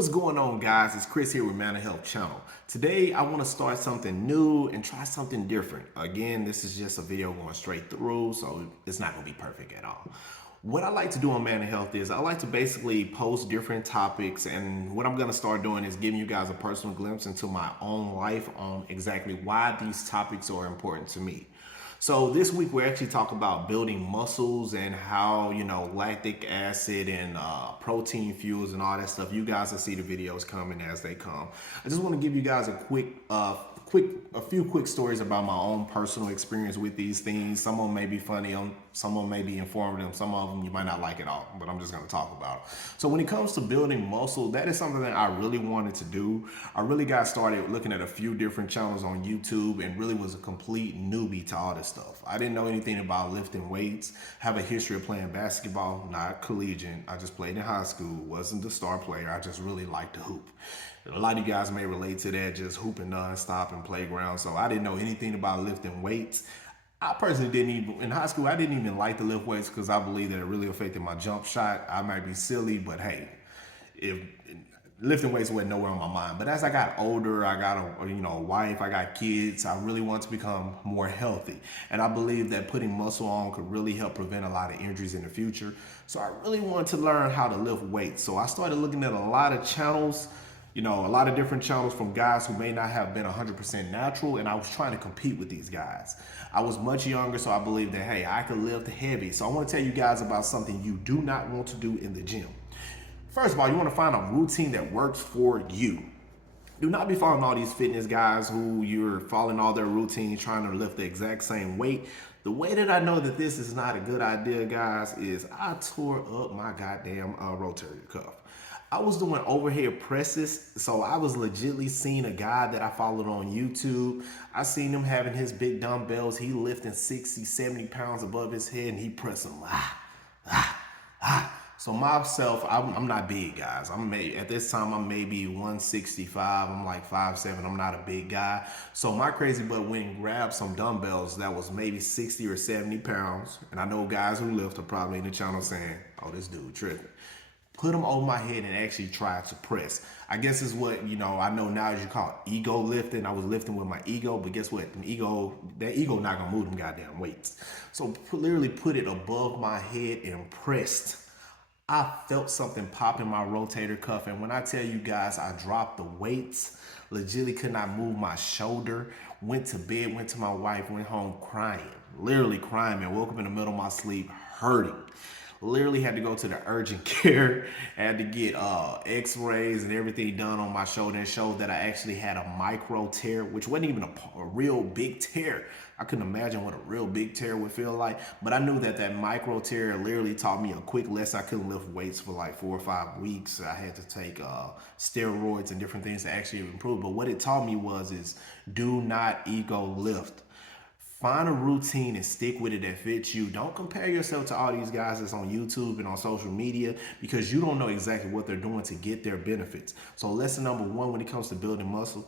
What's going on, guys? It's Chris here with Mental Health Channel. Today I want to start something new and try something different. Again, this is just a video going straight through, so it's not going to be perfect at all. What I like to do on Mental Health is I like to basically post different topics, and what I'm going to start doing is giving you guys a personal glimpse into my own life on exactly why these topics are important to me. So this week we're actually talking about building muscles and how, lactic acid and protein fuels and all that stuff. You guys will see the videos coming as they come. I just want to give you guys a few quick stories about my own personal experience with these things. Some of them may be funny, some of them may be informative, some of them you might not like at all, but I'm just going to talk about it. So when it comes to building muscle, that is something that I really wanted to do. I really got started looking at a few different channels on YouTube and really was a complete newbie to all this stuff. I didn't know anything about lifting weights, have a history of playing basketball, not collegiate. I just played in high school, wasn't the star player. I just really liked to hoop. A lot of you guys may relate to that, just hooping nonstop in playground. So I didn't know anything about lifting weights. I personally didn't even, in high school, I didn't even like to lift weights because I believe that it really affected my jump shot. I might be silly, but hey, if lifting weights wasn't nowhere on my mind. But as I got older, I got a wife, I got kids, I really want to become more healthy. And I believe that putting muscle on could really help prevent a lot of injuries in the future. So I really wanted to learn how to lift weights. So I started looking at a lot of channels, a lot of different channels from guys who may not have been 100% natural, and I was trying to compete with these guys. I was much younger, so I believed that, hey, I could lift heavy. So I want to tell you guys about something you do not want to do in the gym. First of all, you want to find a routine that works for you. Do not be following all these fitness guys who you're following all their routines, trying to lift the exact same weight. The way that I know that this is not a good idea, guys, is I tore up my goddamn rotator cuff. I was doing overhead presses, so I was legitly seeing a guy that I followed on YouTube. I seen him having his big dumbbells. He lifting 60, 70 pounds above his head, and he pressing So myself, I'm not big, guys. At this time I'm maybe 165. I'm like 5'7". I'm not a big guy. So my crazy butt went and grabbed some dumbbells that was maybe 60 or 70 pounds. And I know guys who lift are probably in the channel saying, "Oh, this dude tripping." Put them over my head and actually try to press. I guess is what, I know now is you call ego lifting. I was lifting with my ego, but guess what? That ego not gonna move them goddamn weights. So literally put it above my head and pressed. I felt something pop in my rotator cuff, and when I tell you guys I dropped the weights, legitimately could not move my shoulder, went to bed, went to my wife, went home crying, literally crying, man. Woke up in the middle of my sleep hurting. Literally had to go to the urgent care, had to get x-rays and everything done on my shoulder, and showed that I actually had a micro tear, which wasn't even a real big tear. I couldn't imagine what a real big tear would feel like, but I knew that that micro tear literally taught me a quick lesson. I couldn't lift weights for like 4 or 5 weeks. I had to take steroids and different things to actually improve. But what it taught me is do not ego lift. Find a routine and stick with it that fits you. Don't compare yourself to all these guys that's on YouTube and on social media, because you don't know exactly what they're doing to get their benefits. So lesson number 1 when it comes to building muscle,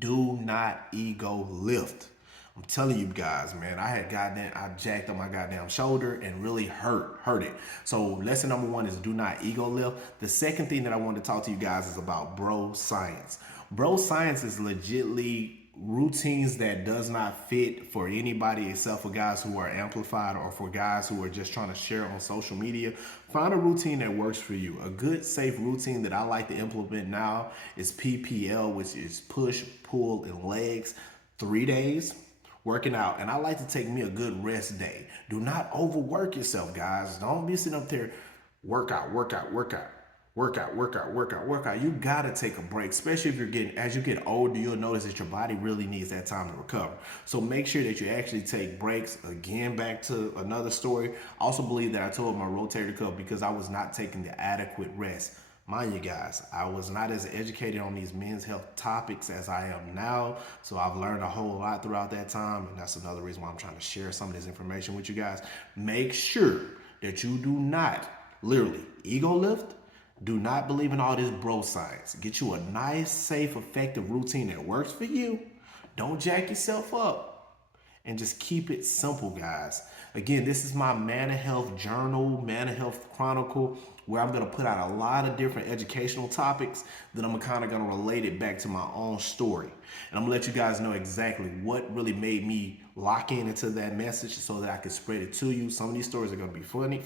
do not ego lift. I'm telling you guys, man, I jacked up my goddamn shoulder and really hurt it. So lesson number 1 is do not ego lift. The second thing that I want to talk to you guys is about bro science. Bro science is legitly routines that does not fit for anybody except for guys who are amplified or for guys who are just trying to share on social media. Find a routine that works for you. A good, safe routine that I like to implement now is PPL, which is push, pull, and legs. 3 days working out. And I like to take me a good rest day. Do not overwork yourself, guys. Don't be sitting up there workout. You gotta take a break, especially if as you get older, you'll notice that your body really needs that time to recover. So make sure that you actually take breaks. Again, back to another story. I also believe that I tore my rotator cuff because I was not taking the adequate rest. Mind you guys, I was not as educated on these men's health topics as I am now. So I've learned a whole lot throughout that time. And that's another reason why I'm trying to share some of this information with you guys. Make sure that you do not literally ego lift. Do not believe in all this bro science. Get you a nice, safe, effective routine that works for you. Don't jack yourself up. And just keep it simple, guys. Again, this is my Mental Health Journal, Mental Health Chronicle. where I'm gonna put out a lot of different educational topics that I'm kind of gonna relate it back to my own story. And I'm gonna let you guys know exactly what really made me lock into that message so that I can spread it to you. Some of these stories are gonna be funny.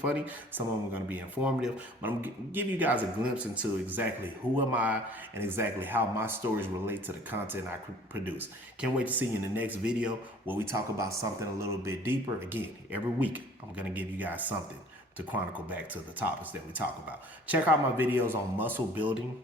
Some of them are gonna be informative, but I'm gonna give you guys a glimpse into exactly who am I and exactly how my stories relate to the content I produce. Can't wait to see you in the next video where we talk about something a little bit deeper. Again, every week I'm gonna give you guys something to chronicle back to the topics that we talk about. Check out my videos on muscle building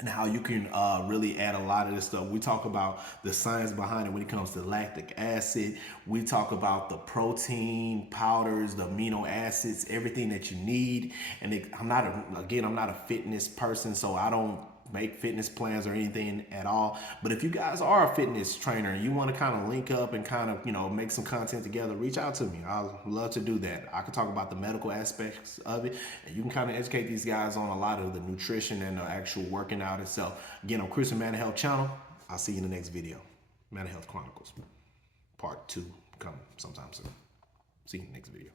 and how you can really add a lot of this stuff. We talk about the science behind it when it comes to lactic acid. We talk about the protein powders, the amino acids, everything that you need. And I'm not a fitness person, so I don't make fitness plans or anything at all. But if you guys are a fitness trainer and you want to kind of link up and kind of, make some content together, reach out to me. I'd love to do that. I can talk about the medical aspects of it, and you can kind of educate these guys on a lot of the nutrition and the actual working out itself. Again, on Chris and Man Health channel. I'll see you in the next video. Man Health Chronicles, part 2 coming sometime soon. See you in the next video.